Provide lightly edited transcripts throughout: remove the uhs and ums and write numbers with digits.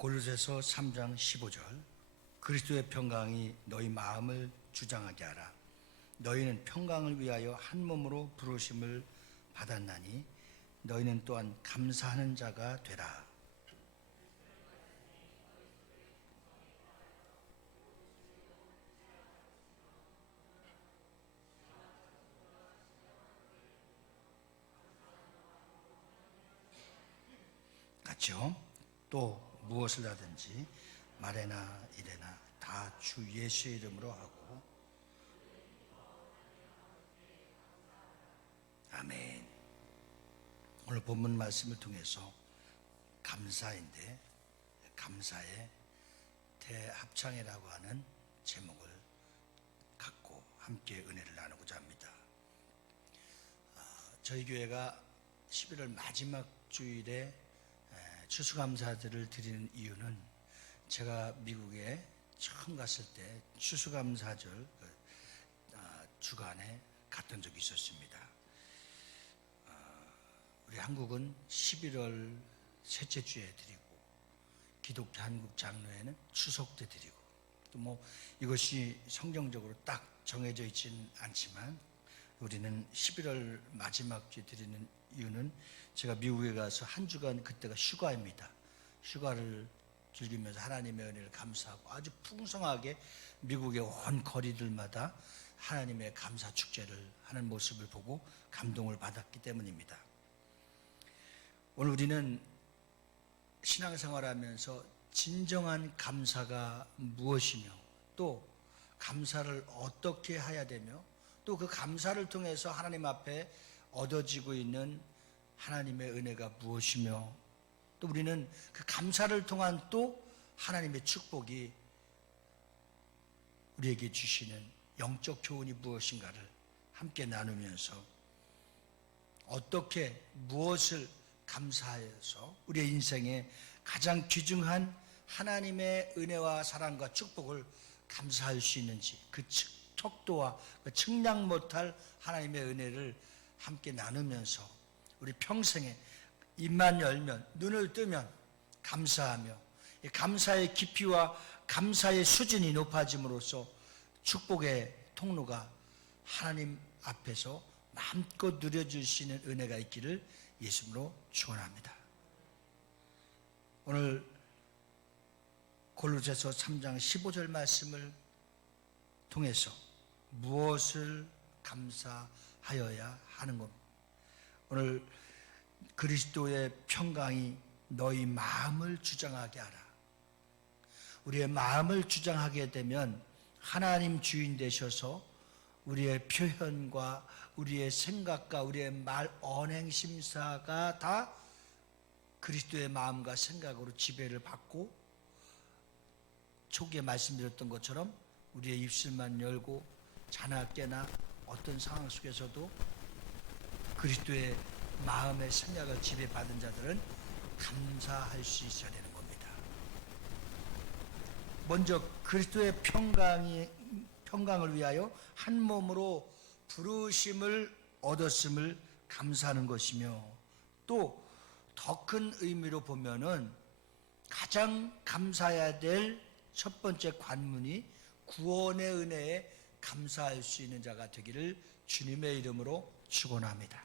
골로새서 3장 15절 그리스도의 평강이 너희 마음을 주장하게 하라. 너희는 평강을 위하여 한 몸으로 부르심을 받았나니 너희는 또한 감사하는 자가 되라. 같이요. 또 무엇을 하든지 말에나 이래나 다 주 예수의 이름으로 하고. 아멘. 오늘 본문 말씀을 통해서 감사인데 감사의 대합창이라고 하는 제목을 갖고 함께 은혜를 나누고자 합니다. 저희 교회가 11월 마지막 주일에 추수감사들을 드리는 이유는 제가 미국에 처음 갔을 때 추수감사절 주간에 갔던 적이 있었습니다. 우리 한국은 11월 셋째 주에 드리고 기독교 한국 장로회는 추석 때 드리고 또 이것이 성경적으로 딱 정해져 있지는 않지만 우리는 11월 마지막 주에 드리는 이유는 제가 미국에 가서 한 주간 그때가 휴가입니다. 휴가를 즐기면서 하나님의 은혜를 감사하고 아주 풍성하게 미국의 온 거리들마다 하나님의 감사 축제를 하는 모습을 보고 감동을 받았기 때문입니다. 오늘 우리는 신앙생활하면서 진정한 감사가 무엇이며 또 감사를 어떻게 해야 되며 또 그 감사를 통해서 하나님 앞에 얻어지고 있는 하나님의 은혜가 무엇이며 또 우리는 그 감사를 통한 또 하나님의 축복이 우리에게 주시는 영적 교훈이 무엇인가를 함께 나누면서 어떻게 무엇을 감사해서 우리의 인생에 가장 귀중한 하나님의 은혜와 사랑과 축복을 감사할 수 있는지 그 척도와 측량 못할 하나님의 은혜를 함께 나누면서 우리 평생에 입만 열면 눈을 뜨면 감사하며 감사의 깊이와 감사의 수준이 높아짐으로써 축복의 통로가 하나님 앞에서 마음껏 누려줄 수 있는 은혜가 있기를 예수님으로 축원합니다. 오늘 골로새서 3장 15절 말씀을 통해서 무엇을 감사하여야 하는 겁니다. 오늘 그리스도의 평강이 너희 마음을 주장하게 하라. 우리의 마음을 주장하게 되면 하나님 주인 되셔서 우리의 표현과 우리의 생각과 우리의 말 언행 심사가 다 그리스도의 마음과 생각으로 지배를 받고 초기에 말씀드렸던 것처럼 우리의 입술만 열고 자나 깨나 어떤 상황 속에서도 그리스도의 마음의 생각을 지배받은 자들은 감사할 수 있어야 되는 겁니다. 먼저 그리스도의 평강을 위하여 한 몸으로 부르심을 얻었음을 감사하는 것이며 또 더 큰 의미로 보면은 가장 감사해야 될 첫 번째 관문이 구원의 은혜에 감사할 수 있는 자가 되기를 주님의 이름으로 축원합니다.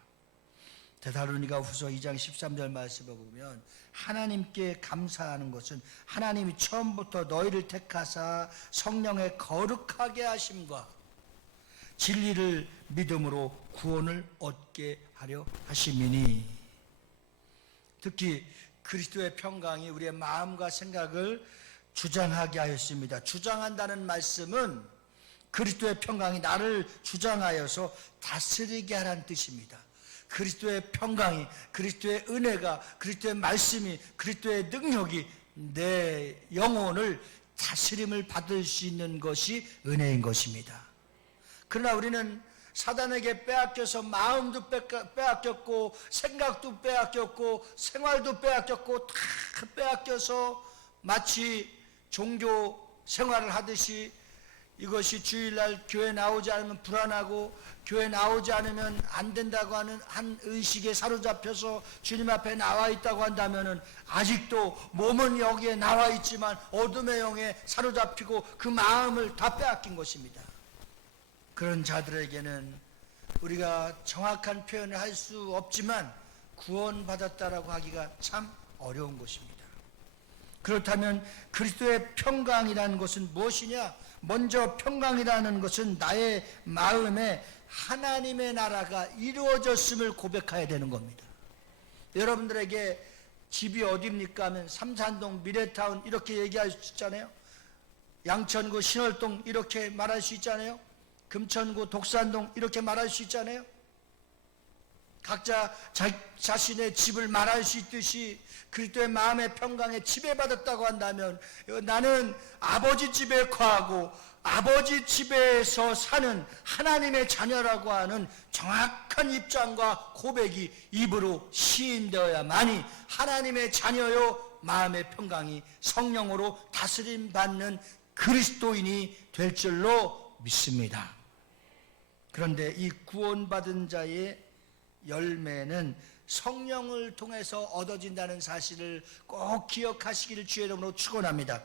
데살로니가 후서 2장 13절 말씀을 보면 하나님께 감사하는 것은 하나님이 처음부터 너희를 택하사 성령에 거룩하게 하심과 진리를 믿음으로 구원을 얻게 하려 하심이니. 특히 그리스도의 평강이 우리의 마음과 생각을 주장하게 하였습니다. 주장한다는 말씀은 그리스도의 평강이 나를 주장하여서 다스리게 하라는 뜻입니다. 그리스도의 평강이, 그리스도의 은혜가, 그리스도의 말씀이, 그리스도의 능력이 내 영혼을 다스림을 받을 수 있는 것이 은혜인 것입니다. 그러나 우리는 사단에게 빼앗겨서 마음도 빼앗겼고 생각도 빼앗겼고 생활도 빼앗겼고 다 빼앗겨서 마치 종교 생활을 하듯이 이것이 주일날 교회 나오지 않으면 불안하고 교회 나오지 않으면 안 된다고 하는 한 의식에 사로잡혀서 주님 앞에 나와 있다고 한다면 아직도 몸은 여기에 나와 있지만 어둠의 영에 사로잡히고 그 마음을 다 빼앗긴 것입니다. 그런 자들에게는 우리가 정확한 표현을 할 수 없지만 구원받았다라고 하기가 참 어려운 것입니다. 그렇다면 그리스도의 평강이라는 것은 무엇이냐? 먼저 평강이라는 것은 나의 마음에 하나님의 나라가 이루어졌음을 고백해야 되는 겁니다. 여러분들에게 집이 어디입니까 하면 삼산동, 미래타운 이렇게 얘기할 수 있잖아요. 양천구, 신월동 이렇게 말할 수 있잖아요. 금천구, 독산동 이렇게 말할 수 있잖아요. 각자 자신의 집을 말할 수 있듯이 그리스도의 마음의 평강에 지배받았다고 한다면 나는 아버지 집에 거하고 아버지 집에서 사는 하나님의 자녀라고 하는 정확한 입장과 고백이 입으로 시인되어야만이 하나님의 자녀요 마음의 평강이 성령으로 다스림받는 그리스도인이 될 줄로 믿습니다. 그런데 이 구원받은 자의 열매는 성령을 통해서 얻어진다는 사실을 꼭 기억하시기를 주의 이름으로 축원합니다.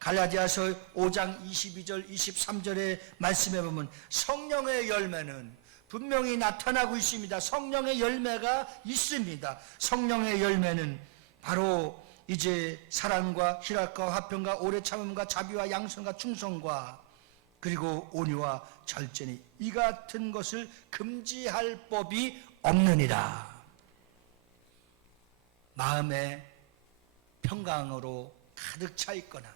갈라디아서 5장 22절 23절의 말씀에 보면 성령의 열매는 분명히 나타나고 있습니다. 성령의 열매가 있습니다. 성령의 열매는 바로 이제 사랑과 희락과 화평과 오래 참음과 자비와 양선과 충성과 그리고 온유와 절제니 이 같은 것을 금지할 법이 없느니라. 마음에 평강으로 가득 차 있거나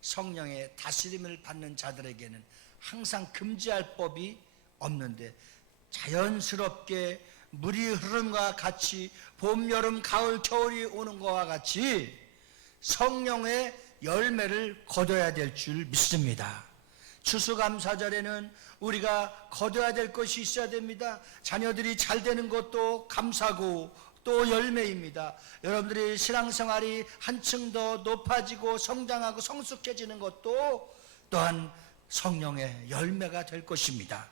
성령의 다스림을 받는 자들에게는 항상 금지할 법이 없는데 자연스럽게 물이 흐름과 같이 봄, 여름, 가을, 겨울이 오는 것과 같이 성령의 열매를 거둬야 될 줄 믿습니다. 추수감사절에는 우리가 거둬야 될 것이 있어야 됩니다. 자녀들이 잘 되는 것도 감사고 또 열매입니다. 여러분들이 신앙생활이 한층 더 높아지고 성장하고 성숙해지는 것도 또한 성령의 열매가 될 것입니다.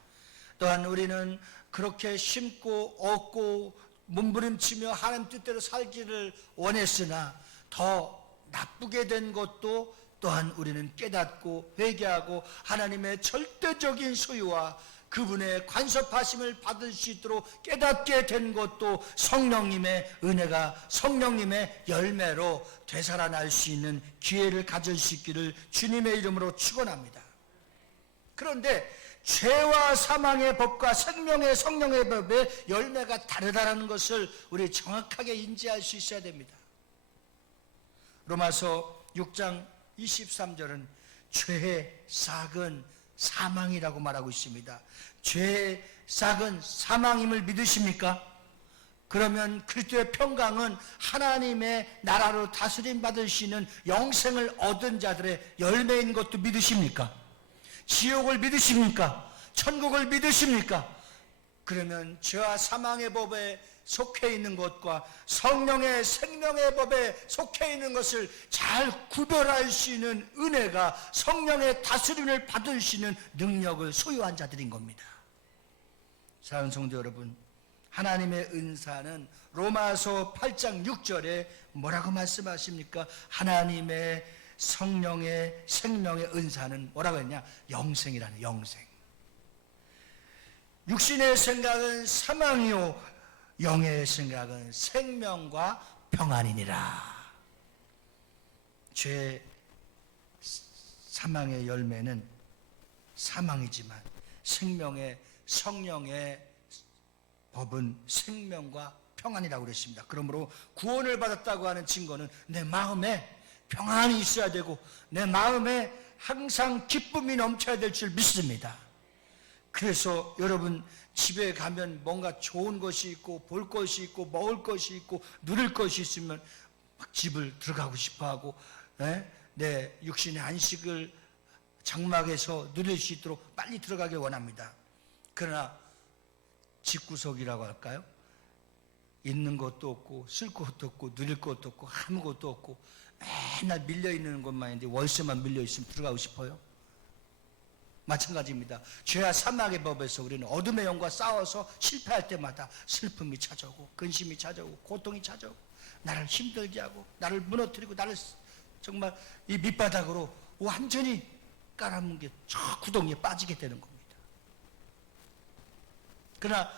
또한 우리는 그렇게 심고 얻고 몸부림치며 하나님 뜻대로 살기를 원했으나 더 나쁘게 된 것도 또한 우리는 깨닫고 회개하고 하나님의 절대적인 소유와 그분의 간섭하심을 받을 수 있도록 깨닫게 된 것도 성령님의 은혜가 성령님의 열매로 되살아날 수 있는 기회를 가질 수 있기를 주님의 이름으로 축원합니다. 그런데 죄와 사망의 법과 생명의 성령의 법의 열매가 다르다는 것을 우리 정확하게 인지할 수 있어야 됩니다. 로마서 6장 23절은 죄의 삭은 사망이라고 말하고 있습니다. 죄의 삭은 사망임을 믿으십니까? 그러면 그리스도의 평강은 하나님의 나라로 다스림 받으시는 영생을 얻은 자들의 열매인 것도 믿으십니까? 지옥을 믿으십니까? 천국을 믿으십니까? 그러면 죄와 사망의 법에 속해 있는 것과 성령의 생명의 법에 속해 있는 것을 잘 구별할 수 있는 은혜가 성령의 다스림을 받을 수 있는 능력을 소유한 자들인 겁니다. 사랑하는 성도 여러분, 하나님의 은사는 로마서 8장 6절에 뭐라고 말씀하십니까? 하나님의 성령의 생명의 은사는 뭐라고 했냐? 영생이라는 영생. 육신의 생각은 사망이요 영의 생각은 생명과 평안이니라. 죄 사망의 열매는 사망이지만 생명의 성령의 법은 생명과 평안이라고 그랬습니다. 그러므로 구원을 받았다고 하는 증거는 내 마음에 평안이 있어야 되고 내 마음에 항상 기쁨이 넘쳐야 될 줄 믿습니다. 그래서 여러분 집에 가면 뭔가 좋은 것이 있고 볼 것이 있고 먹을 것이 있고 누릴 것이 있으면 막 집을 들어가고 싶어하고 내 육신의 안식을 장막에서 누릴 수 있도록 빨리 들어가길 원합니다. 그러나 집구석이라고 할까요? 있는 것도 없고 쓸 것도 없고 누릴 것도 없고 아무것도 없고 맨날 밀려있는 것만 있는데 월세만 밀려있으면 들어가고 싶어요? 마찬가지입니다. 죄와 사망의 법에서 우리는 어둠의 영과 싸워서 실패할 때마다 슬픔이 찾아오고 근심이 찾아오고 고통이 찾아오고 나를 힘들게 하고 나를 무너뜨리고 나를 정말 이 밑바닥으로 완전히 깔아뭉개 저 구덩이에 빠지게 되는 겁니다. 그러나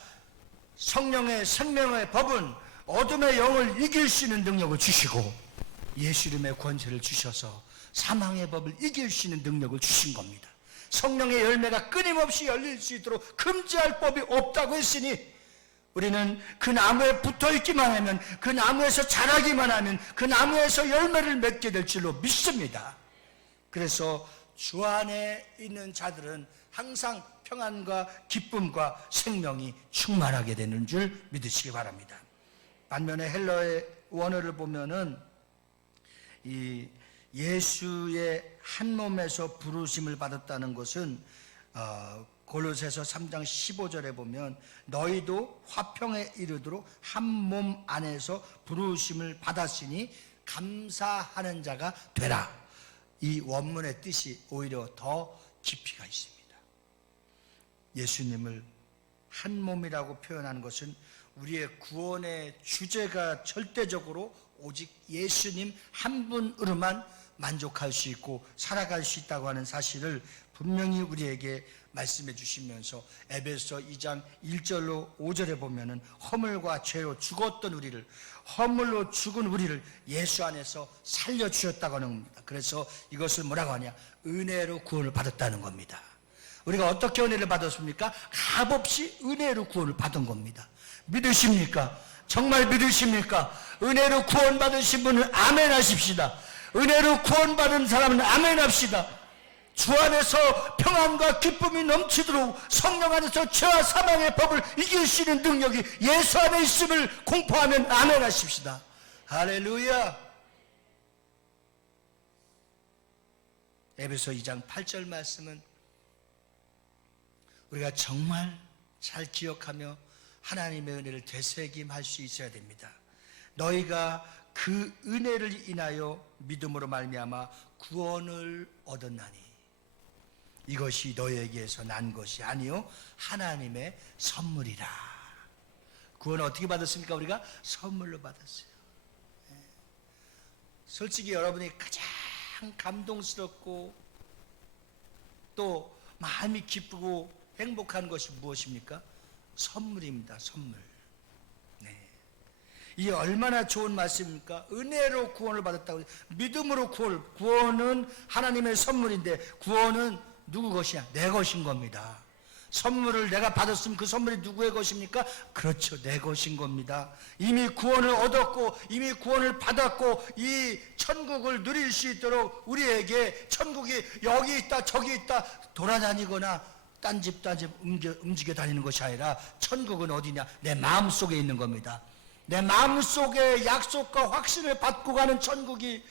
성령의 생명의 법은 어둠의 영을 이길 수 있는 능력을 주시고 예수 이름의 권세를 주셔서 사망의 법을 이길 수 있는 능력을 주신 겁니다. 성령의 열매가 끊임없이 열릴 수 있도록 금지할 법이 없다고 했으니 우리는 그 나무에 붙어 있기만 하면, 그 나무에서 자라기만 하면 그 나무에서 열매를 맺게 될 줄로 믿습니다. 그래서 주 안에 있는 자들은 항상 평안과 기쁨과 생명이 충만하게 되는 줄 믿으시기 바랍니다. 반면에 헬라의 원어를 보면은 이 예수의 한 몸에서 부르심을 받았다는 것은 골로새서 3장 15절에 보면 너희도 화평에 이르도록 한 몸 안에서 부르심을 받았으니 감사하는 자가 되라. 이 원문의 뜻이 오히려 더 깊이가 있습니다. 예수님을 한 몸이라고 표현하는 것은 우리의 구원의 주제가 절대적으로 오직 예수님 한 분으로만 만족할 수 있고 살아갈 수 있다고 하는 사실을 분명히 우리에게 말씀해 주시면서 에베소 2장 1절로 5절에 보면은 허물과 죄로 죽었던 우리를, 허물로 죽은 우리를 예수 안에서 살려주셨다고 하는 겁니다. 그래서 이것을 뭐라고 하냐? 은혜로 구원을 받았다는 겁니다. 우리가 어떻게 은혜를 받았습니까? 값없이 은혜로 구원을 받은 겁니다. 믿으십니까? 정말 믿으십니까? 은혜로 구원받으신 분은 아멘 하십시다. 은혜로 구원받은 사람은 아멘 합시다. 주 안에서 평안과 기쁨이 넘치도록 성령 안에서 죄와 사망의 법을 이길 수 있는 능력이 예수 안에 있음을 공포하면 아멘 하십시다. 할렐루야. 에베소 2장 8절 말씀은 우리가 정말 잘 기억하며 하나님의 은혜를 되새김할 수 있어야 됩니다. 너희가 그 은혜를 인하여 믿음으로 말미암아 구원을 얻었나니 이것이 너희에게서 난 것이 아니요 하나님의 선물이라. 구원 어떻게 받았습니까? 우리가 선물로 받았어요. 솔직히 여러분이 가장 감동스럽고 또 마음이 기쁘고 행복한 것이 무엇입니까? 선물입니다. 선물. 네. 이게 얼마나 좋은 말씀입니까? 은혜로 구원을 받았다고. 믿음으로 구원은 하나님의 선물인데 구원은 누구 것이야? 내 것인 겁니다. 선물을 내가 받았으면 그 선물이 누구의 것입니까? 그렇죠. 내 것인 겁니다. 이미 구원을 얻었고 이미 구원을 받았고 이 천국을 누릴 수 있도록 우리에게 천국이 여기 있다 저기 있다 돌아다니거나 딴집 움직여 다니는 것이 아니라 천국은 어디냐? 내 마음속에 있는 겁니다. 내 마음속에 약속과 확신을 받고 가는 천국이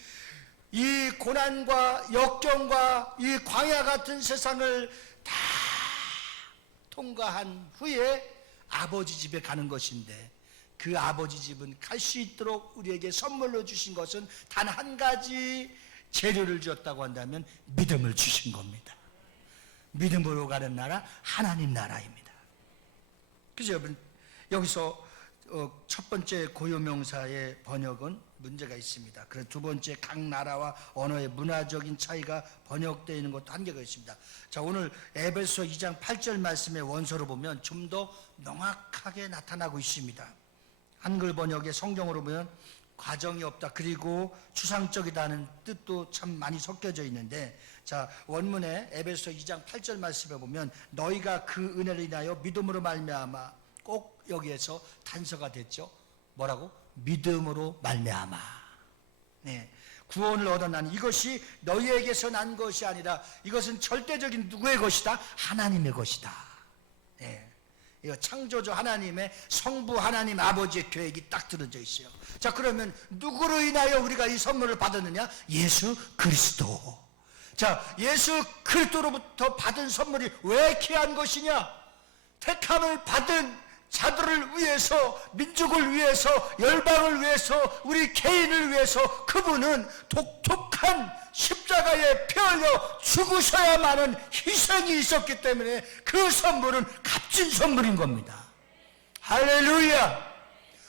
이 고난과 역경과 이 광야 같은 세상을 다 통과한 후에 아버지 집에 가는 것인데 그 아버지 집은 갈 수 있도록 우리에게 선물로 주신 것은 단 한 가지 재료를 주었다고 한다면 믿음을 주신 겁니다. 믿음으로 가는 나라 하나님 나라입니다. 그래서 여러분 여기서 첫 번째 고유명사의 번역은 문제가 있습니다. 그래서 두 번째 각 나라와 언어의 문화적인 차이가 번역되어 있는 것도 한계가 있습니다. 자, 오늘 에베소 2장 8절 말씀의 원서로 보면 좀 더 명확하게 나타나고 있습니다. 한글 번역의 성경으로 보면 과정이 없다 그리고 추상적이다는 뜻도 참 많이 섞여져 있는데 자 원문의 에베소 2장 8절 말씀에 보면 너희가 그 은혜를 인하여 믿음으로 말미암아 꼭 여기에서 단서가 됐죠. 뭐라고? 믿음으로 말미암아. 네. 구원을 얻어난 이것이 너희에게서 난 것이 아니라 이것은 절대적인 누구의 것이다? 하나님의 것이다. 네. 이거 창조주 하나님의 성부 하나님 아버지의 계획이 딱 들어져 있어요. 자 그러면 누구로 인하여 우리가 이 선물을 받았느냐? 예수 그리스도. 자 예수 그리스도로부터 받은 선물이 왜 귀한 것이냐? 택함을 받은 자들을 위해서, 민족을 위해서, 열방을 위해서, 우리 개인을 위해서 그분은 독특한 십자가에 피 흘려 죽으셔야만은 희생이 있었기 때문에 그 선물은 값진 선물인 겁니다. 할렐루야.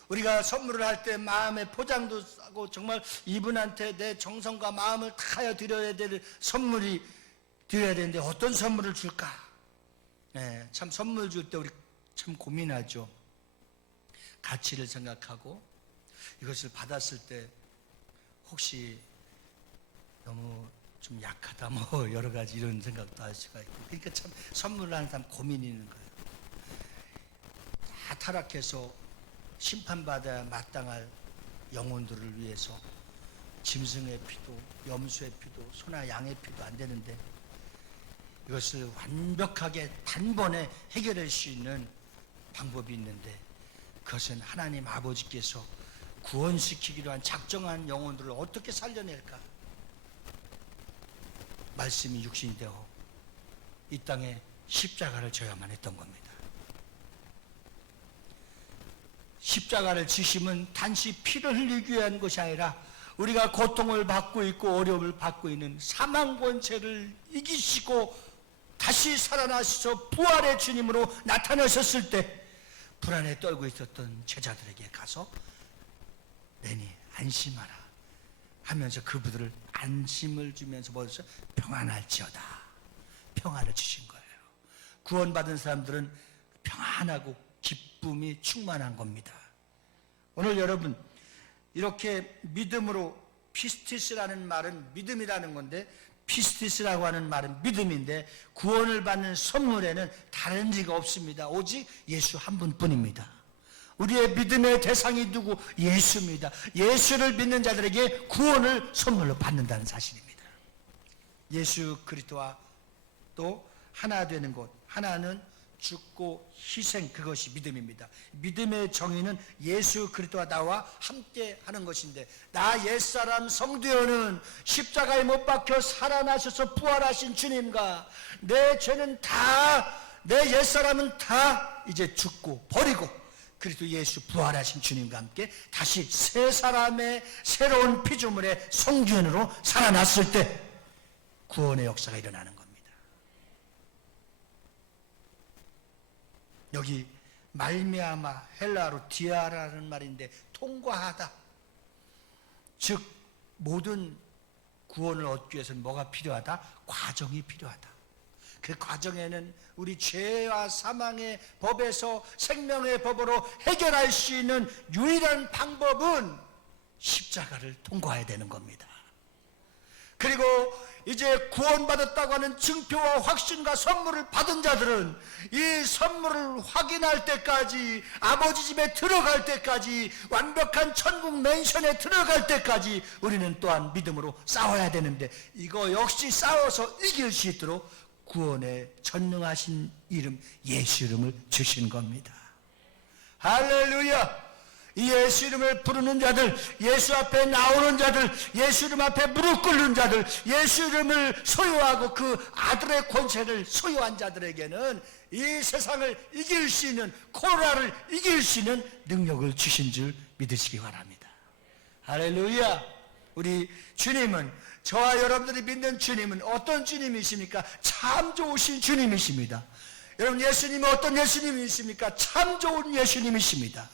우리가 선물을 할 때 마음의 포장도 하고 정말 이분한테 내 정성과 마음을 다하여 드려야 될 선물이 드려야 되는데 어떤 선물을 줄까? 참 선물 줄 때 우리 참 고민하죠. 가치를 생각하고 이것을 받았을 때 혹시 너무 좀 약하다 뭐 여러 가지 이런 생각도 할 수가 있고, 그러니까 참 선물을 하는 사람 고민이 있는 거예요. 다 타락해서 심판받아야 마땅할 영혼들을 위해서 짐승의 피도 염소의 피도 소나 양의 피도 안 되는데 이것을 완벽하게 단번에 해결할 수 있는 방법이 있는데 그것은 하나님 아버지께서 구원시키기로 한 작정한 영혼들을 어떻게 살려낼까? 말씀이 육신이 되어 이 땅에 십자가를 져야만 했던 겁니다. 십자가를 지심은 단지 피를 흘리기 위한 것이 아니라 우리가 고통을 받고 있고 어려움을 받고 있는 사망 권세를 이기시고 다시 살아나셔서 부활의 주님으로 나타나셨을 때 불안에 떨고 있었던 제자들에게 가서 내니 안심하라 하면서 그분들을 안심을 주면서 뭐였어요? 평안할지어다. 평안을 주신 거예요. 구원받은 사람들은 평안하고 기쁨이 충만한 겁니다. 오늘 여러분 이렇게 믿음으로 피스티스라는 말은 믿음이라는 건데 피스티스라고 하는 말은 믿음인데 구원을 받는 선물에는 다른 이가 없습니다. 오직 예수 한 분뿐입니다. 우리의 믿음의 대상이 누구? 예수입니다. 예수를 믿는 자들에게 구원을 선물로 받는다는 사실입니다. 예수 그리스도와 또 하나 되는 것, 하나는 죽고 희생, 그것이 믿음입니다. 믿음의 정의는 예수 그리스도와 나와 함께 하는 것인데 나 옛사람 성도여는 십자가에 못 박혀 살아나셔서 부활하신 주님과 내 죄는 다, 내 옛사람은 다 이제 죽고 버리고 그리스도 예수 부활하신 주님과 함께 다시 새 사람의 새로운 피조물의 성전으로 살아났을 때 구원의 역사가 일어나는 겁니다. 여기 말미암아 헬라어로 디아라는 말인데 통과하다, 즉 모든 구원을 얻기 위해서는 뭐가 필요하다? 과정이 필요하다. 그 과정에는 우리 죄와 사망의 법에서 생명의 법으로 해결할 수 있는 유일한 방법은 십자가를 통과해야 되는 겁니다. 그리고 이제 구원받았다고 하는 증표와 확신과 선물을 받은 자들은 이 선물을 확인할 때까지, 아버지 집에 들어갈 때까지, 완벽한 천국 맨션에 들어갈 때까지 우리는 또한 믿음으로 싸워야 되는데 이거 역시 싸워서 이길 수 있도록 구원에 전능하신 이름 예수 이름을 주신 겁니다. 할렐루야. 이 예수 이름을 부르는 자들, 예수 앞에 나오는 자들, 예수 이름 앞에 무릎 꿇는 자들, 예수 이름을 소유하고 그 아들의 권세를 소유한 자들에게는 이 세상을 이길 수 있는, 코로나를 이길 수 있는 능력을 주신 줄 믿으시기 바랍니다. 할렐루야. 우리 주님은, 저와 여러분들이 믿는 주님은 어떤 주님이십니까? 참 좋으신 주님이십니다. 여러분, 예수님은 어떤 예수님이십니까? 참 좋은 예수님이십니다.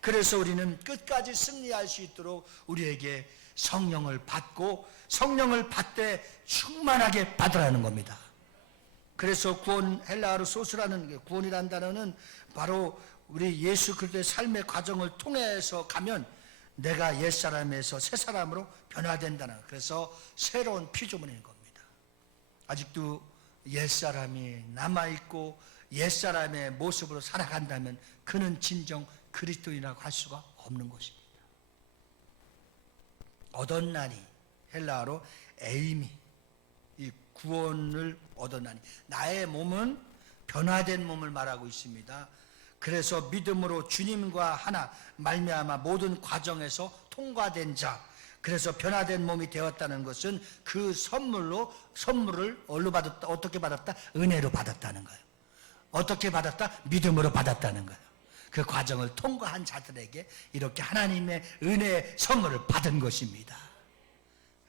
그래서 우리는 끝까지 승리할 수 있도록 우리에게 성령을 받고 성령을 받되 충만하게 받으라는 겁니다. 그래서 구원, 헬라어로 소스라는 구원이라는 단어는 바로 우리 예수 그리스도의 삶의 과정을 통해서 가면 내가 옛사람에서 새사람으로 변화된다는, 그래서 새로운 피조물인 겁니다. 아직도 옛사람이 남아있고 옛사람의 모습으로 살아간다면 그는 진정 그리스도인이라고 할 수가 없는 것입니다. 얻었나니, 헬라어로 에이미, 이 구원을 얻었나니, 나의 몸은 변화된 몸을 말하고 있습니다. 그래서 믿음으로 주님과 하나 말미암아 모든 과정에서 통과된 자, 그래서 변화된 몸이 되었다는 것은 그 선물을 어디로 받았다? 어떻게 받았다? 은혜로 받았다는 거예요. 어떻게 받았다? 믿음으로 받았다는 거예요. 그 과정을 통과한 자들에게 이렇게 하나님의 은혜의 선물을 받은 것입니다.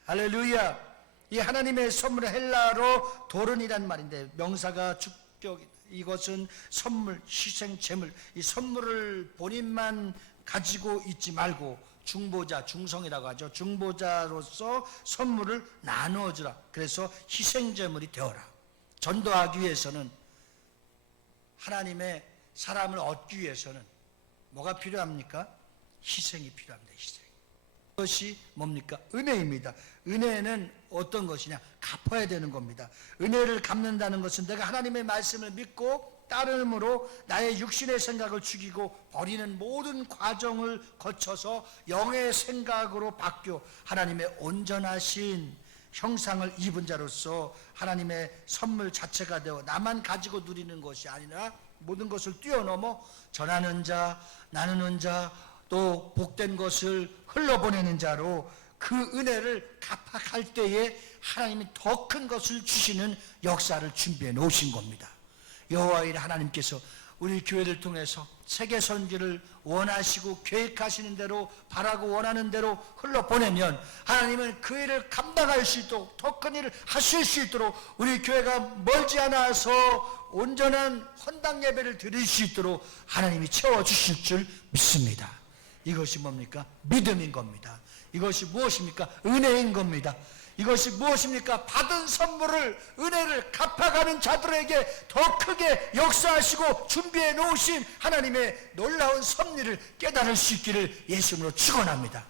할렐루야. 이 하나님의 선물은 헬라어로 도른이란 말인데 명사가 주격, 이것은 선물, 희생, 제물. 이 선물을 본인만 가지고 있지 말고 중보자, 중성이라고 하죠. 중보자로서 선물을 나누어 주라. 그래서 희생 제물이 되어라. 전도하기 위해서는, 하나님의 사람을 얻기 위해서는 뭐가 필요합니까? 희생이 필요합니다. 희생. 그것이 뭡니까? 은혜입니다. 은혜는 어떤 것이냐? 갚아야 되는 겁니다. 은혜를 갚는다는 것은 내가 하나님의 말씀을 믿고 따름으로 나의 육신의 생각을 죽이고 버리는 모든 과정을 거쳐서 영의 생각으로 바뀌어 하나님의 온전하신 형상을 입은 자로서 하나님의 선물 자체가 되어 나만 가지고 누리는 것이 아니라 모든 것을 뛰어넘어 전하는 자, 나누는 자, 또 복된 것을 흘러보내는 자로 그 은혜를 갚아갈 때에 하나님이 더 큰 것을 주시는 역사를 준비해 놓으신 겁니다. 여호와의 하나님께서 우리 교회를 통해서 세계 선교를 원하시고 계획하시는 대로, 바라고 원하는 대로 흘러보내면 하나님은 그 일을 감당할 수 있도록, 더 큰 일을 하실 수 있도록 우리 교회가 멀지 않아서 온전한 헌당 예배를 드릴 수 있도록 하나님이 채워주실 줄 믿습니다. 이것이 뭡니까? 믿음인 겁니다. 이것이 무엇입니까? 은혜인 겁니다. 이것이 무엇입니까? 받은 선물을, 은혜를 갚아가는 자들에게 더 크게 역사하시고 준비해 놓으신 하나님의 놀라운 섭리를 깨달을 수 있기를 예수님으로 축원합니다.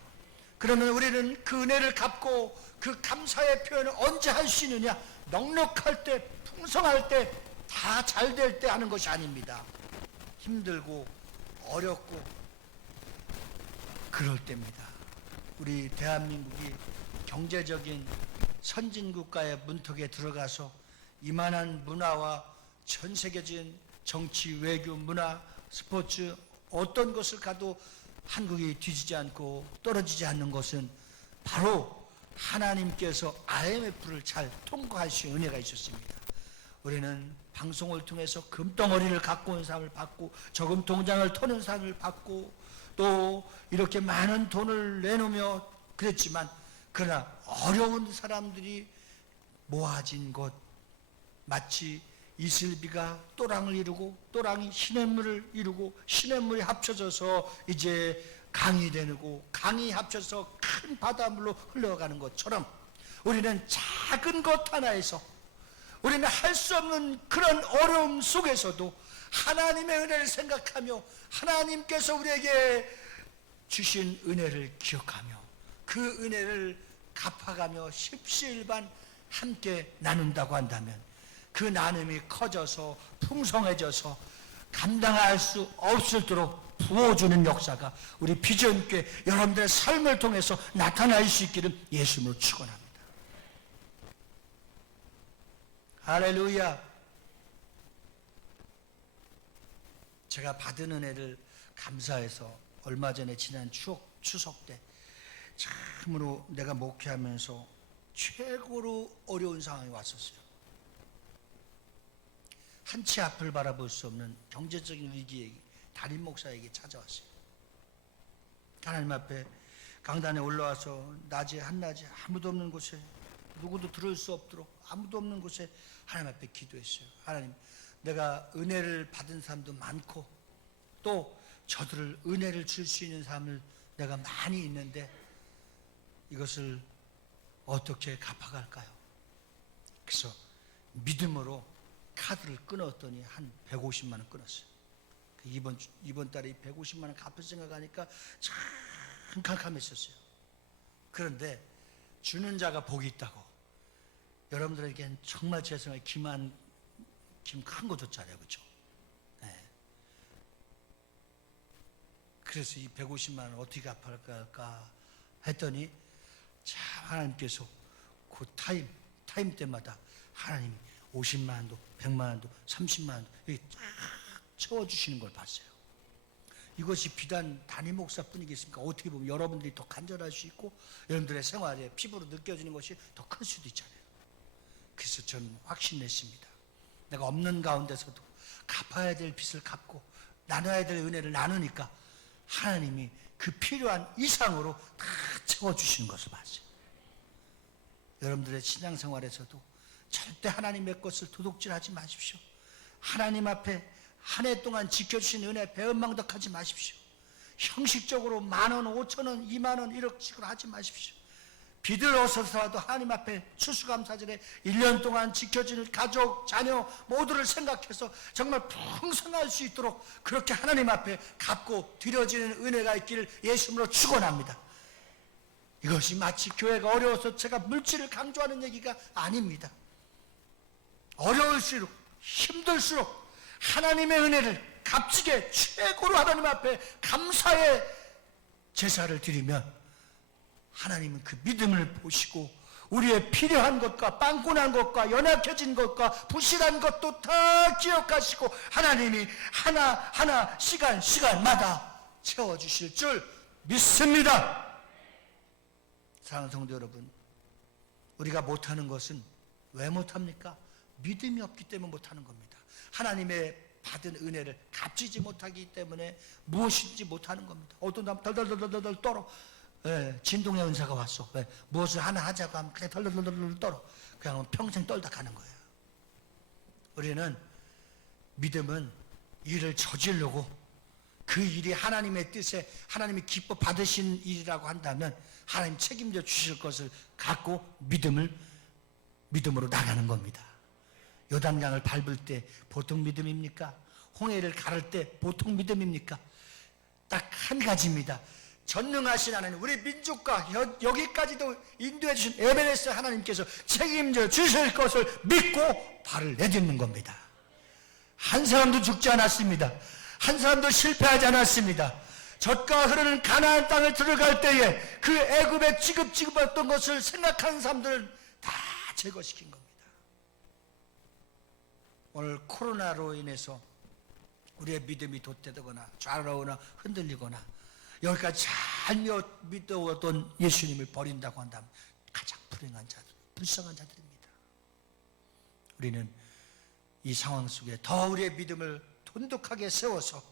그러면 우리는 그 은혜를 갚고 그 감사의 표현을 언제 할 수 있느냐? 넉넉할 때, 풍성할 때, 다 잘 될 때 하는 것이 아닙니다. 힘들고 어렵고 그럴 때입니다. 우리 대한민국이 경제적인 선진국가의 문턱에 들어가서 이만한 문화와 전 세계적인 정치, 외교, 문화, 스포츠 어떤 것을 가도 한국이 뒤지지 않고 떨어지지 않는 것은 바로 하나님께서 IMF를 잘 통과할 수 있는 은혜가 있었습니다. 우리는 방송을 통해서 금덩어리를 갖고 온 사람을 받고 저금 통장을 터는 사람을 받고 또 이렇게 많은 돈을 내놓으며 그랬지만, 그러나 어려운 사람들이 모아진 곳, 마치 이슬비가 또랑을 이루고 또랑이 시냇물을 이루고 시냇물이 합쳐져서 이제 강이 되고 강이 합쳐서 큰 바닷물로 흘러가는 것처럼 우리는 작은 것 하나에서, 우리는 할 수 없는 그런 어려움 속에서도 하나님의 은혜를 생각하며 하나님께서 우리에게 주신 은혜를 기억하며 그 은혜를 갚아가며 십시일반 함께 나눈다고 한다면 그 나눔이 커져서 풍성해져서 감당할 수 없을도록 부어주는 역사가 우리 비전교회 여러분들의 삶을 통해서 나타날 수 있기를 예수님으로 축원합니다. 할렐루야. 제가 받은 은혜를 감사해서 얼마 전에 지난 추석 때 참으로 내가 목회하면서 최고로 어려운 상황이 왔었어요. 한치 앞을 바라볼 수 없는 경제적인 위기에 담임 목사에게 찾아왔어요. 하나님 앞에 강단에 올라와서 낮에 한낮에 아무도 없는 곳에, 누구도 들을 수 없도록 아무도 없는 곳에 하나님 앞에 기도했어요. 하나님, 내가 은혜를 받은 사람도 많고 또 저들을 은혜를 줄 수 있는 사람을 내가 많이 있는데 이것을 어떻게 갚아갈까요? 그래서 믿음으로 카드를 끊었더니 한 150만 원 끊었어요. 이번 달에 150만 원 갚을 생각하니까 참 캄캄했었어요. 그런데 주는 자가 복이 있다고, 여러분들에겐 정말 죄송해요. 김 큰 거 줬잖아요. 그렇죠? 네. 그래서 이 150만 원 어떻게 갚아갈까 했더니 참 하나님께서 그 타임 때마다 하나님이 50만 원도 100만 원도 30만 원도 이렇게 쫙 채워주시는 걸 봤어요. 이것이 비단 담임 목사뿐이겠습니까? 어떻게 보면 여러분들이 더 간절할 수 있고 여러분들의 생활에 피부로 느껴지는 것이 더 클 수도 있잖아요. 그래서 저는 확신냈습니다. 내가 없는 가운데서도 갚아야 될 빚을 갚고 나눠야 될 은혜를 나누니까 하나님이 그 필요한 이상으로 다 채워주시는 것을 봤어요. 여러분들의 신앙생활에서도 절대 하나님의 것을 도둑질하지 마십시오. 하나님 앞에 한 해 동안 지켜주신 은혜 배은망덕하지 마십시오. 형식적으로 10,000원, 5,000원, 20,000원 이렇게식으로 하지 마십시오. 비들어서라도 하나님 앞에 추수감사절에 1년 동안 지켜줄 가족, 자녀 모두를 생각해서 정말 풍성할 수 있도록 그렇게 하나님 앞에 갚고 드려지는 은혜가 있기를 예수님으로 축원합니다. 이것이 마치 교회가 어려워서 제가 물질을 강조하는 얘기가 아닙니다. 어려울수록 힘들수록 하나님의 은혜를 값지게 최고로 하나님 앞에 감사의 제사를 드리면 하나님은 그 믿음을 보시고 우리의 필요한 것과 빵꾸난 것과 연약해진 것과 부실한 것도 다 기억하시고 하나님이 하나하나 시간마다 채워주실 줄 믿습니다. 사랑하는 성도 여러분, 우리가 못하는 것은 왜 못합니까? 믿음이 없기 때문에 못하는 겁니다. 하나님의 받은 은혜를 값지지 못하기 때문에 무엇인지 못하는 겁니다. 어떤 사람 덜덜덜덜 떨어. 진동의 은사가 왔어. 무엇을 하나 하자고 하면 그냥 덜덜덜덜 떨어. 그냥 평생 떨다 가는 거예요. 우리는 믿음은 일을 저지르고 그 일이 하나님의 뜻에 하나님이 기뻐 받으신 일이라고 한다면 하나님 책임져 주실 것을 갖고 믿음으로 나가는 겁니다. 요단강을 밟을 때 보통 믿음입니까? 홍해를 가를 때 보통 믿음입니까? 딱 한 가지입니다. 전능하신 하나님, 우리 민족과 여기까지도 인도해 주신 에베레스트 하나님께서 책임져 주실 것을 믿고 발을 내딛는 겁니다. 한 사람도 죽지 않았습니다. 한 사람도 실패하지 않았습니다. 젖과 흐르는 가나안 땅을 들어갈 때에 그 애굽에 지급했던 것을 생각하는 사람들을 다 제거시킨 겁니다. 오늘 코로나로 인해서 우리의 믿음이 돛대거나 좌우로나 흔들리거나 여기까지 잘 믿어오던 예수님을 버린다고 한다면 가장 불쌍한 자들입니다. 우리는 이 상황 속에 더 우리의 믿음을 돈독하게 세워서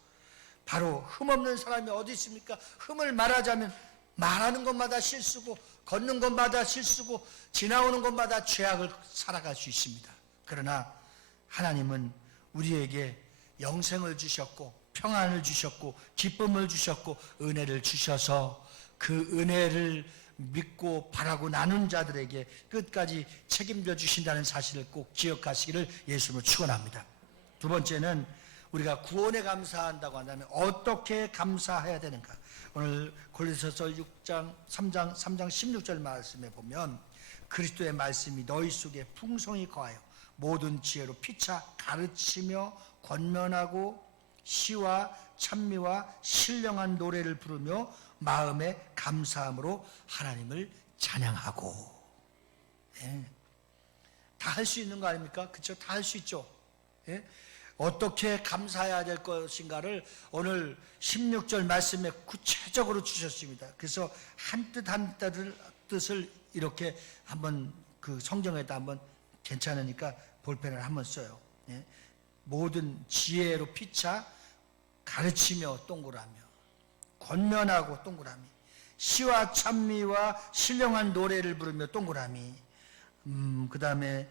바로 흠없는 사람이 어디 있습니까? 흠을 말하자면 말하는 것마다 실수고 걷는 것마다 실수고 지나오는 것마다 죄악을 살아갈 수 있습니다. 그러나 하나님은 우리에게 영생을 주셨고 평안을 주셨고 기쁨을 주셨고 은혜를 주셔서 그 은혜를 믿고 바라고 나눈 자들에게 끝까지 책임져 주신다는 사실을 꼭 기억하시기를 예수님으로 축원합니다. 두 번째는 우리가 구원에 감사한다고 한다면 어떻게 감사해야 되는가? 오늘 골로새서 3장 16절 말씀에 보면 그리스도의 말씀이 너희 속에 풍성히 거하여 모든 지혜로 피차 가르치며 권면하고 시와 찬미와 신령한 노래를 부르며 마음에 감사함으로 하나님을 찬양하고. 다 할 수 있는 거 아닙니까? 그렇죠? 다 할 수 있죠. 어떻게 감사해야 될 것인가를 오늘 16절 말씀에 구체적으로 주셨습니다. 그래서 한 뜻을 이렇게 한번 그 성경에다 한번 괜찮으니까 볼펜을 한번 써요. 모든 지혜로 피차 가르치며 동그라미, 권면하고 동그라미, 시와 찬미와 신령한 노래를 부르며 동그라미, 그 다음에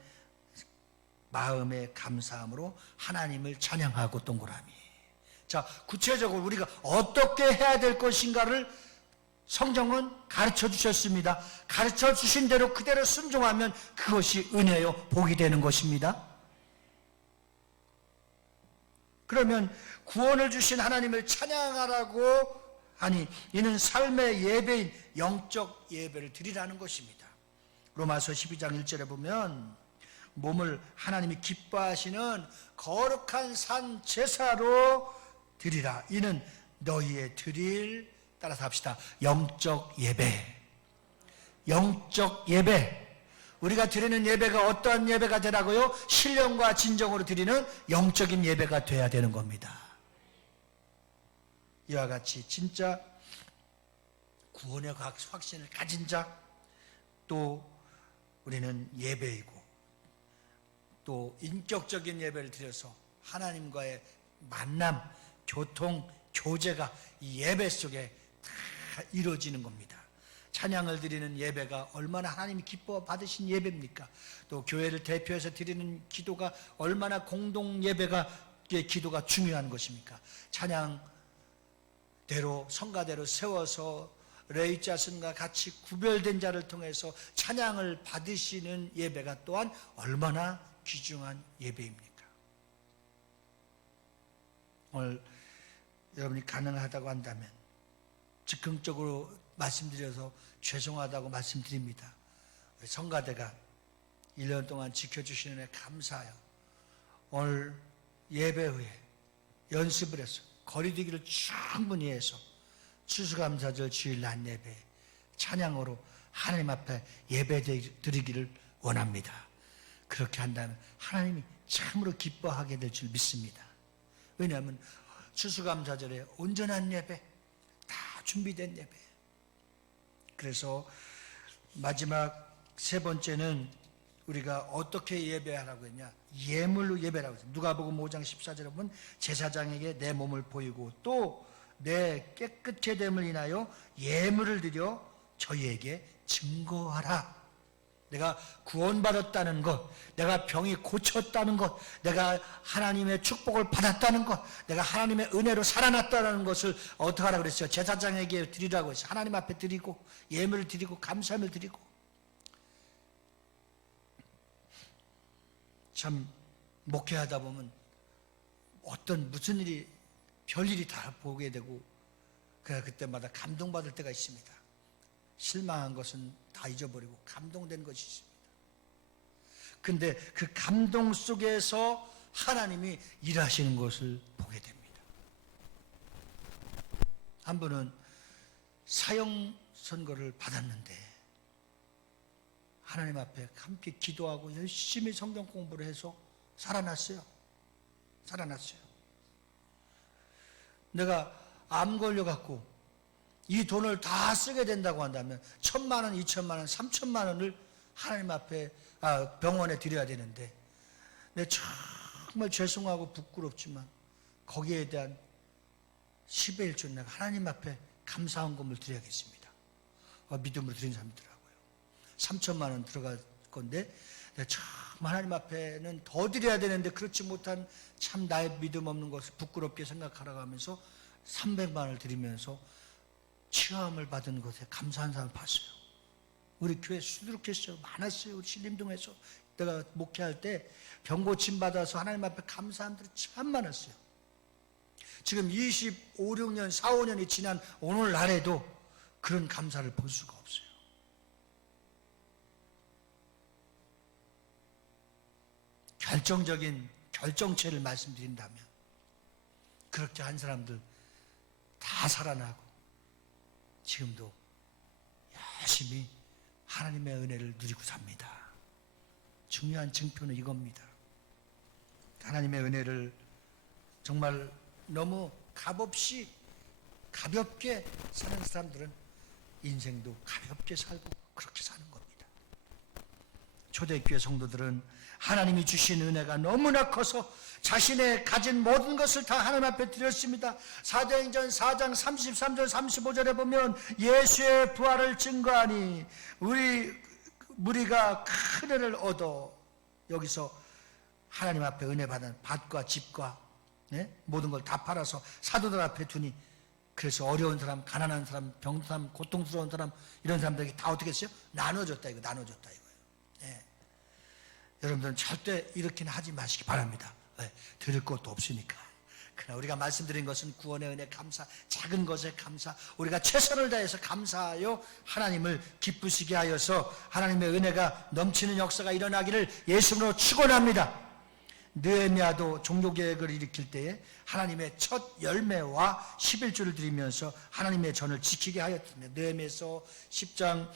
마음의 감사함으로 하나님을 찬양하고 동그라미. 자, 구체적으로 우리가 어떻게 해야 될 것인가를 성경은 가르쳐 주셨습니다. 가르쳐 주신 대로 그대로 순종하면 그것이 은혜요 복이 되는 것입니다. 그러면 구원을 주신 하나님을 찬양하라고 하니 이는 삶의 예배인 영적 예배를 드리라는 것입니다. 로마서 12장 1절에 보면 몸을 하나님이 기뻐하시는 거룩한 산 제사로 드리라. 이는 너희의 드릴, 따라서 합시다, 영적 예배. 영적 예배. 우리가 드리는 예배가 어떠한 예배가 되라고요? 신령과 진정으로 드리는 영적인 예배가 돼야 되는 겁니다. 이와 같이 진짜 구원의 확신을 가진 자, 또 우리는 예배이고 또 인격적인 예배를 드려서 하나님과의 만남, 교통, 교제가 이 예배 속에 다 이루어지는 겁니다. 찬양을 드리는 예배가 얼마나 하나님이 기뻐 받으신 예배입니까? 또 교회를 대표해서 드리는 기도가 얼마나 공동 예배가 기도가 중요한 것입니까? 찬양대로 성가대로 세워서 레위자슨과 같이 구별된 자를 통해서 찬양을 받으시는 예배가 또한 얼마나 귀중한 예배입니까? 오늘 여러분이 가능하다고 한다면 즉흥적으로 말씀드려서 죄송하다고 말씀드립니다. 우리 성가대가 1년 동안 지켜주시는 애 감사해요. 오늘 예배 후에 연습을 해서 거리두기를 충분히 해서 추수감사절 주일 낮 예배 찬양으로 하나님 앞에 예배 드리기를 원합니다. 그렇게 한다면 하나님이 참으로 기뻐하게 될 줄 믿습니다. 왜냐하면 추수감사절에 온전한 예배, 다 준비된 예배. 그래서 마지막 세 번째는 우리가 어떻게 예배하라고 했냐? 예물로 예배라고 했어요. 누가복음 5장 14절에 보면 제사장에게 내 몸을 보이고 또 내 깨끗게 됨을 인하여 예물을 드려 저희에게 증거하라. 내가 구원받았다는 것, 내가 병이 고쳤다는 것, 내가 하나님의 축복을 받았다는 것, 내가 하나님의 은혜로 살아났다는 것을 어떻게 하라고 그랬어요? 제사장에게 드리라고 했어요. 하나님 앞에 드리고 예물을 드리고 감사함을 드리고. 참 목회하다 보면 무슨 일이 별일이 다 보게 되고 그때마다 감동받을 때가 있습니다. 실망한 것은 다 잊어버리고 감동된 것이 있습니다. 근데 그 감동 속에서 하나님이 일하시는 것을 보게 됩니다. 한 분은 사형 선고를 받았는데 하나님 앞에 함께 기도하고 열심히 성경 공부를 해서 살아났어요. 내가 암 걸려갖고 이 돈을 다 쓰게 된다고 한다면 1,000만 원, 2,000만 원, 3,000만 원을 하나님 앞에 병원에 드려야 되는데 내가 정말 죄송하고 부끄럽지만 거기에 대한 10의 1조 내가 하나님 앞에 감사헌금을 드려야겠습니다. 믿음으로 드린 사람이 있더라고요. 3,000만 원 들어갈 건데 내가 정말 하나님 앞에는 더 드려야 되는데 그렇지 못한 참 나의 믿음 없는 것을 부끄럽게 생각하라고 하면서 300만 원을 드리면서 치유함을 받은 것에 감사한 사람을 봤어요. 우리 교회 수두룩했어요. 많았어요. 우리 신림동에서 내가 목회할 때 병 고침 받아서 하나님 앞에 감사한 분들이 참 많았어요. 지금 25, 6년, 4, 5년이 지난 오늘날에도 그런 감사를 볼 수가 없어요. 결정적인 결정체를 말씀드린다면 그렇게 한 사람들 다 살아나고 지금도 열심히 하나님의 은혜를 누리고 삽니다. 중요한 증표는 이겁니다. 하나님의 은혜를 정말 너무 값없이 가볍게 사는 사람들은 인생도 가볍게 살고 그렇게 사는 겁니다. 초대교회 성도들은 하나님이 주신 은혜가 너무나 커서 자신의 가진 모든 것을 다 하나님 앞에 드렸습니다. 사도행전 4장 33절 35절에 보면 예수의 부활을 증거하니 우리 무리가 큰 은혜를 얻어 여기서 하나님 앞에 은혜 받은 밭과 집과 모든 걸 다 팔아서 사도들 앞에 두니 그래서 어려운 사람, 가난한 사람, 병든 사람, 고통스러운 사람 이런 사람들에게 다 어떻게 했어요? 나눠줬다 이거예요. 여러분들은 절대 이렇게는 하지 마시기 바랍니다. 들을 것도 없으니까. 그러나 우리가 말씀드린 것은 구원의 은혜 감사, 작은 것에 감사, 우리가 최선을 다해서 감사하여 하나님을 기쁘시게 하여서 하나님의 은혜가 넘치는 역사가 일어나기를 예수님으로 축원합니다. 느헤미야도 종교개혁을 일으킬 때에 하나님의 첫 열매와 11조를 드리면서 하나님의 전을 지키게 하였습니다. 느헤미야서 10장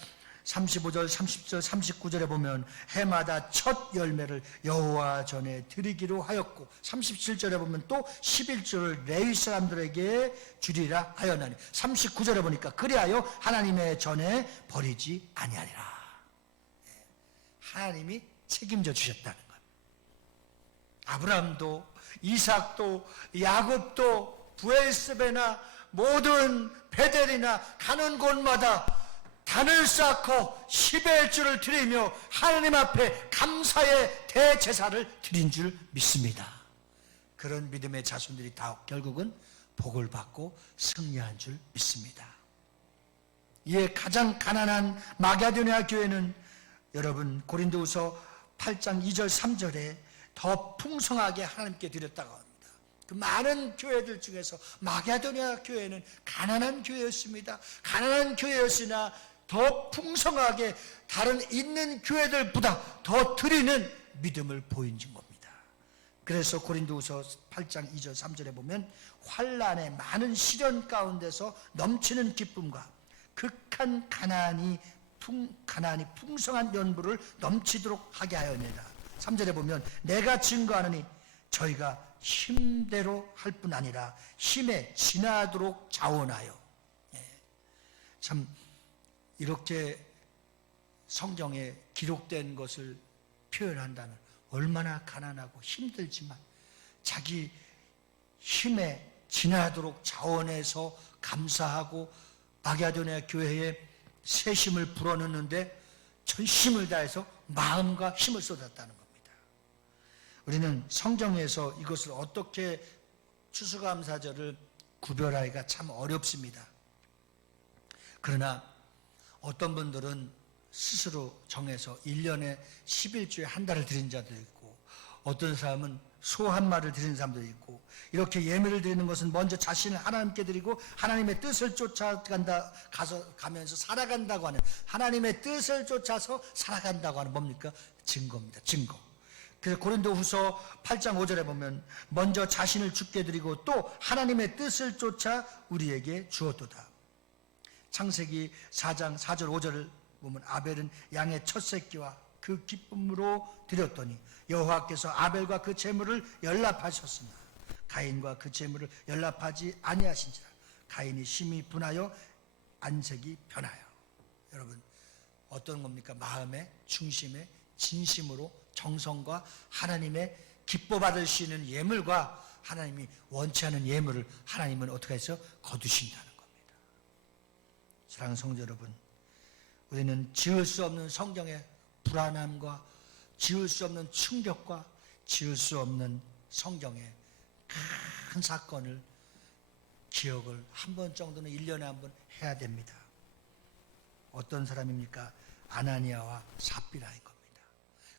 35절, 30절, 39절에 보면 해마다 첫 열매를 여호와 전에 드리기로 하였고 37절에 보면 또 11조를 레위 사람들에게 주리라 하였나니 39절에 보니까 그리하여 하나님의 전에 버리지 아니하리라. 하나님이 책임져 주셨다는 것. 아브라함도 이삭도 야곱도 부엘세베나 모든 베델이나 가는 곳마다 단을 쌓고 10의 주를 드리며 하나님 앞에 감사의 대제사를 드린 줄 믿습니다. 그런 믿음의 자손들이 다 결국은 복을 받고 승리한 줄 믿습니다. 이에 가장 가난한 마게도냐 교회는 여러분 고린도후서 8장 2절 3절에 더 풍성하게 하나님께 드렸다고 합니다. 그 많은 교회들 중에서 마게도냐 교회는 가난한 교회였습니다. 가난한 교회였으나 더 풍성하게 다른 있는 교회들보다 더 드리는 믿음을 보인 겁니다. 그래서 고린도후서 8장 2절 3절에 보면 환난의 많은 시련 가운데서 넘치는 기쁨과 극한 가난이 풍성한 연부를 넘치도록 하게 하였느니라. 3절에 보면 내가 증거하느니 저희가 힘대로 할 뿐 아니라 힘에 지나도록 자원하여. 참 이렇게 성경에 기록된 것을 표현한다면 얼마나 가난하고 힘들지만 자기 힘에 지나도록 자원해서 감사하고 마게도냐 교회에 새 힘을 불어넣는데 전심을 다해서 마음과 힘을 쏟았다는 겁니다. 우리는 성경에서 이것을 어떻게 추수감사절을 구별하기가 참 어렵습니다. 그러나 어떤 분들은 스스로 정해서 1년에 11주에 한 달을 드린 자도 있고 어떤 사람은 소 한 마리를 드리는 사람도 있고 이렇게 예물을 드리는 것은 먼저 자신을 하나님께 드리고 하나님의 뜻을 가면서 살아간다고 하는 하나님의 뜻을 쫓아서 살아간다고 하는 뭡니까? 증거입니다. 증거. 그래서 고린도후서 8장 5절에 보면 먼저 자신을 주께 드리고 또 하나님의 뜻을 쫓아 우리에게 주었도다. 창세기 4장 4절 5절을 보면 아벨은 양의 첫 새끼와 그 기쁨으로 드렸더니 여호와께서 아벨과 그 제물을 연락하셨으나 가인과 그 제물을 연락하지 아니하신지라. 가인이 심히 분하여 안색이 변하여. 여러분 어떤 겁니까? 마음의 중심에 진심으로 정성과 하나님의 기뻐 받으시는 예물과 하나님이 원치 않은 예물을 하나님은 어떻게 해서 거두신다는 겁니다. 사랑하는 성도 여러분, 우리는 지을 수 없는 성경의 불안함과 지을 수 없는 충격과 지을 수 없는 성경의 큰 사건을 기억을 한 번 정도는 1년에 한 번 해야 됩니다. 어떤 사람입니까? 아나니아와 삽비라인 겁니다.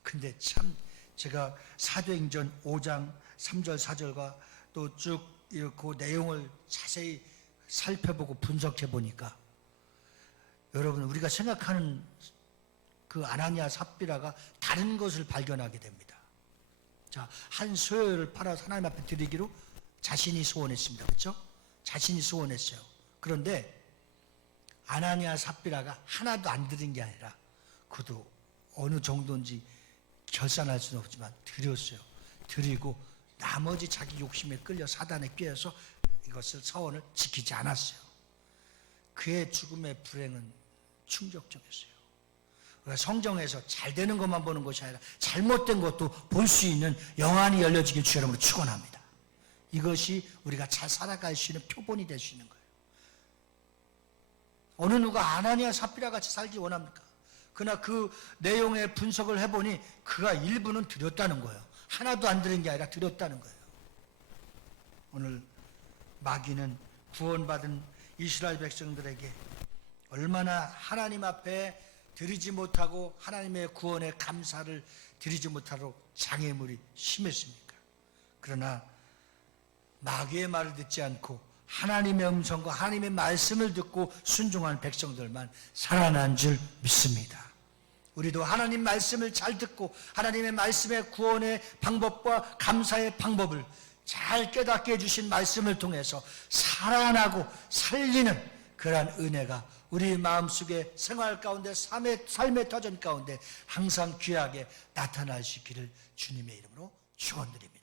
근데 참 제가 사도행전 5장 3절 4절과 또 쭉 그 내용을 자세히 살펴보고 분석해 보니까 여러분 우리가 생각하는 그 아나니아 삽비라가 다른 것을 발견하게 됩니다. 자, 한 소유를 팔아서 하나님 앞에 드리기로 자신이 소원했습니다. 그렇죠? 자신이 소원했어요. 그런데 아나니아 삽비라가 하나도 안 드린 게 아니라 그도 어느 정도인지 결산할 수는 없지만 드렸어요. 드리고 나머지 자기 욕심에 끌려 사단에 꿰어서 이것을 서원을 지키지 않았어요. 그의 죽음의 불행은 충격적이었어요. 성경에서 잘 되는 것만 보는 것이 아니라 잘못된 것도 볼 수 있는 영안이 열려지길 주 여러분으로 축원합니다. 이것이 우리가 잘 살아갈 수 있는 표본이 될 수 있는 거예요. 어느 누가 아나니아 삽비라 같이 살기 원합니까? 그러나 그 내용의 분석을 해보니 그가 일부는 드렸다는 거예요. 하나도 안 드린 게 아니라 드렸다는 거예요. 오늘 마귀는 구원받은 이스라엘 백성들에게 얼마나 하나님 앞에 드리지 못하고 하나님의 구원에 감사를 드리지 못하도록 장애물이 심했습니까? 그러나 마귀의 말을 듣지 않고 하나님의 음성과 하나님의 말씀을 듣고 순종한 백성들만 살아난 줄 믿습니다. 우리도 하나님 말씀을 잘 듣고 하나님의 말씀의 구원의 방법과 감사의 방법을 잘 깨닫게 해주신 말씀을 통해서 살아나고 살리는 그러한 은혜가 우리 마음속에 생활 가운데 삶의 터전 가운데 항상 귀하게 나타날 수 있기를 주님의 이름으로 축원드립니다.